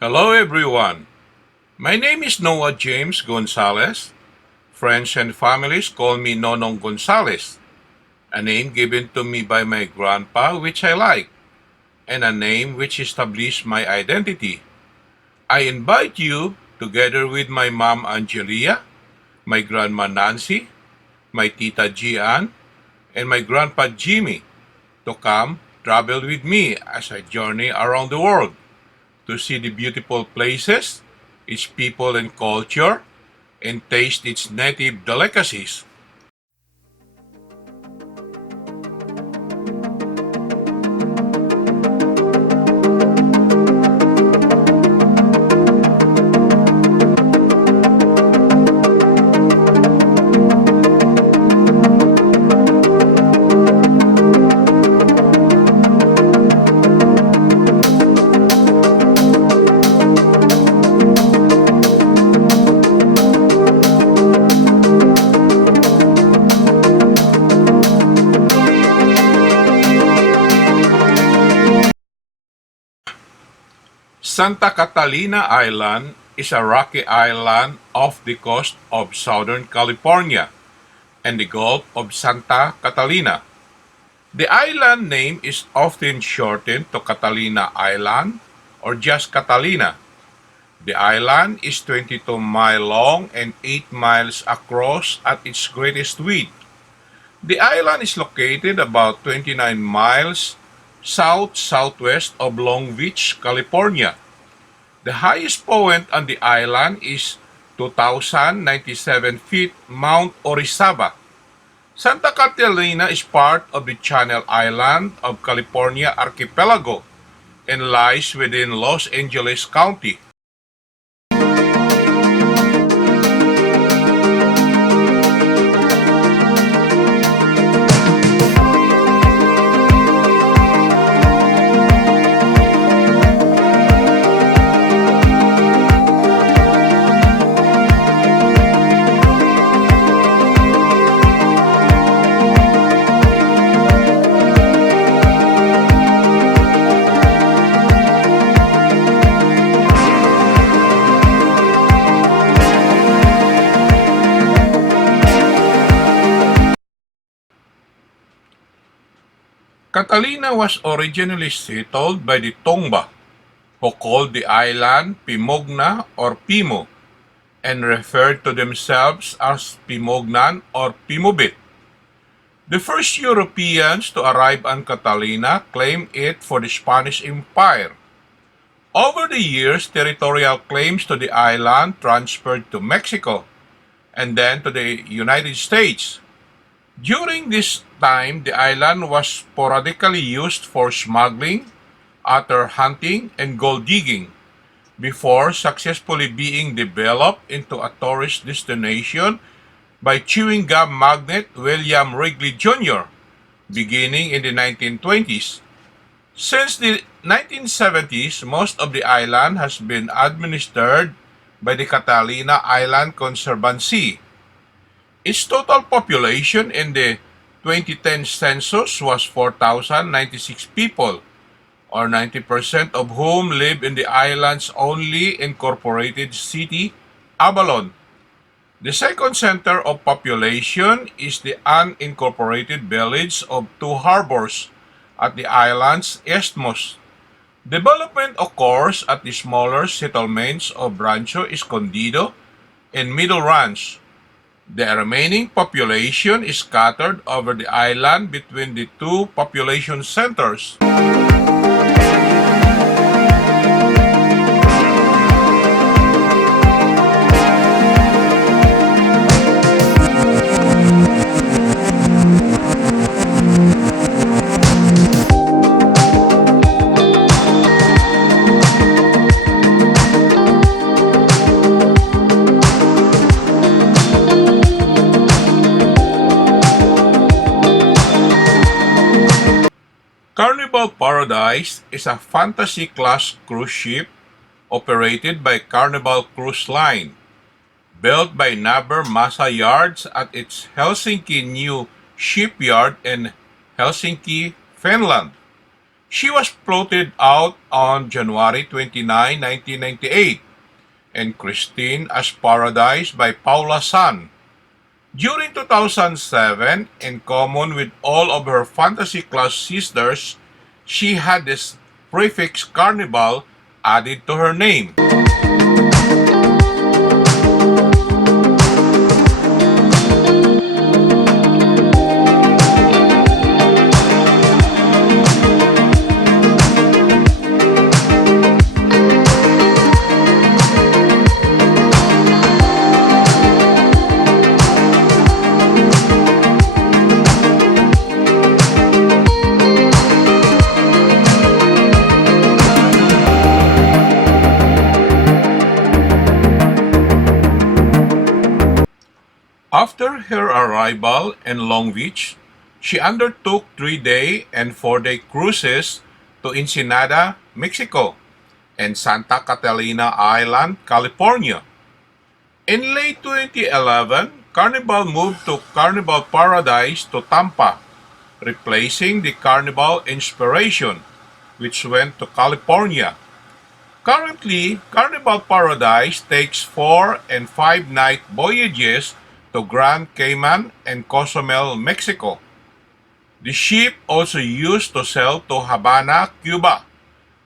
Hello everyone. My name is Noah James Gonzalez. Friends and families call me Nonong Gonzalez, a name given to me by my grandpa which I like, and a name which established my identity. I invite you, together with my mom Angelia, my grandma Nancy, my tita Gian, and my grandpa Jimmy, to come travel with me as I journey around the world to see the beautiful places, its people and culture, and taste its native delicacies. Santa Catalina Island is a rocky island off the coast of Southern California and the Gulf of Santa Catalina. The island name is often shortened to Catalina Island or just Catalina. The island is 22 miles long and 8 miles across at its greatest width. The island is located about 29 miles south-southwest of Long Beach, California. The highest point on the island is 2,097 feet Mount Orizaba. Santa Catalina is part of the Channel Island of California archipelago and lies within Los Angeles County. Catalina was originally settled by the Tongva, who called the island Pimugna or Pimu, and referred to themselves as Pimugnan or Pimuvit. The first Europeans to arrive on Catalina claimed it for the Spanish Empire. Over the years, territorial claims to the island transferred to Mexico and then to the United States. During this time, the island was sporadically used for smuggling, otter hunting, and gold digging before successfully being developed into a tourist destination by chewing gum magnate William Wrigley Jr. beginning in the 1920s. Since the 1970s, most of the island has been administered by the Catalina Island Conservancy. Its total population in the 2010 census was 4,096 people, or 90% of whom live in the island's only incorporated city, Avalon. The second center of population is the unincorporated village of Two Harbors at the island's isthmus. Development occurs at the smaller settlements of Rancho Escondido and Middle Ranch. The remaining population is scattered over the island between the two population centers. Carnival Paradise is a fantasy-class cruise ship operated by Carnival Cruise Line, built by Kværner Masa-Yards at its Helsinki New Shipyard in Helsinki, Finland. She was floated out on January 29, 1998, and christened as Paradise by Paula Zahn. During 2007, in common with all of her fantasy class sisters, she had this prefix Carnival added to her name. After her arrival in Long Beach, she undertook 3-day and 4-day cruises to Ensenada, Mexico, and Santa Catalina Island, California. In late 2011, Carnival moved to Carnival Paradise to Tampa, replacing the Carnival Inspiration, which went to California. Currently, Carnival Paradise takes 4 and 5-night voyages to Grand Cayman and Cozumel, Mexico. The ship also used to sail to Havana, Cuba,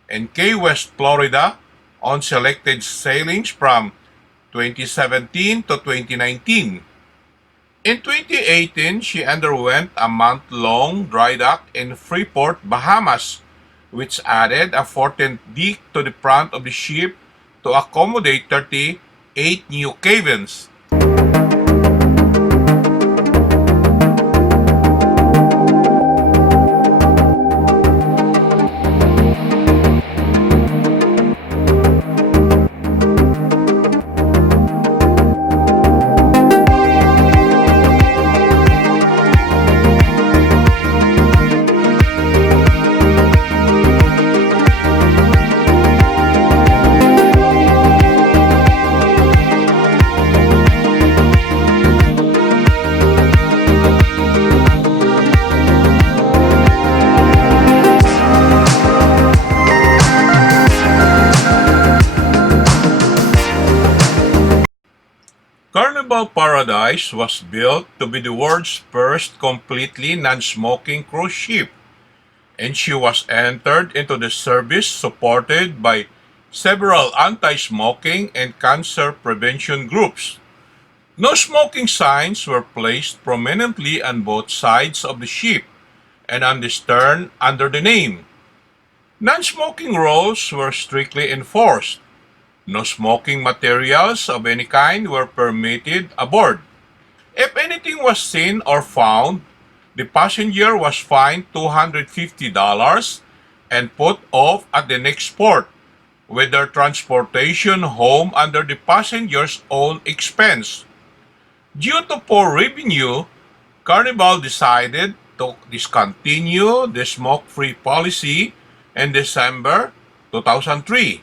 and Key West, Florida on selected sailings from 2017 to 2019. In 2018, she underwent a month-long dry dock in Freeport, Bahamas, which added a 14th deck to the front of the ship to accommodate 38 new cabins. Carnival Paradise was built to be the world's first completely non-smoking cruise ship, and she was entered into the service supported by several anti-smoking and cancer prevention groups. No smoking signs were placed prominently on both sides of the ship and on the stern under the name. Non-smoking rules were strictly enforced. No smoking materials of any kind were permitted aboard. If anything was seen or found, the passenger was fined $250 and put off at the next port, with their transportation home under the passenger's own expense. Due to poor revenue, Carnival decided to discontinue the smoke-free policy in December 2003,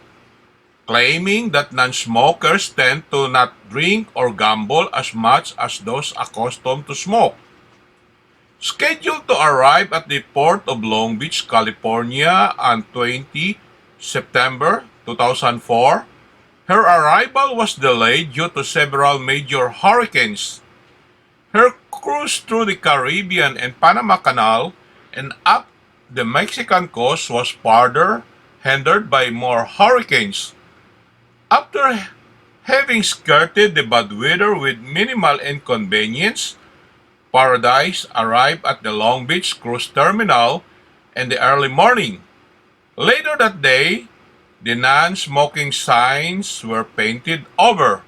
claiming that non-smokers tend to not drink or gamble as much as those accustomed to smoke. Scheduled to arrive at the port of Long Beach, California on 20 September 2004, her arrival was delayed due to several major hurricanes. Her cruise through the Caribbean and Panama Canal and up the Mexican coast was further hindered by more hurricanes. After having skirted the bad weather with minimal inconvenience, Paradise arrived at the Long Beach Cruise Terminal in the early morning. Later that day, the non-smoking signs were painted over.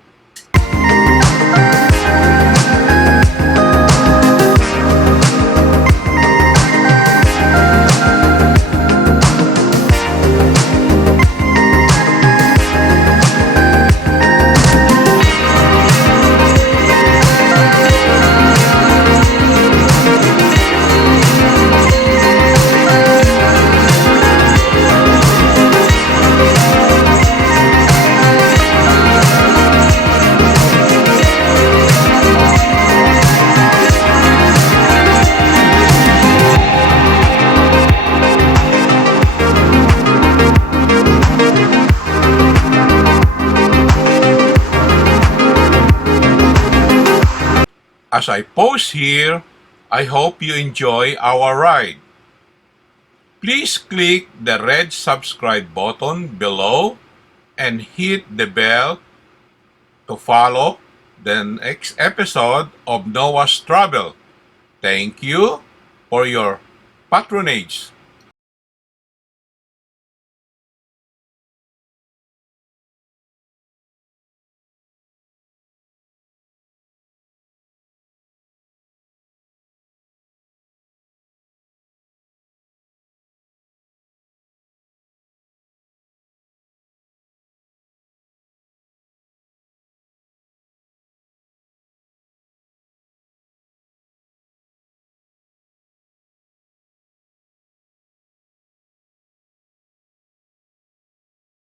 As I pause here, I hope you enjoy our ride. Please click the red subscribe button below and hit the bell to follow the next episode of Noah's Travel. Thank you for your patronage.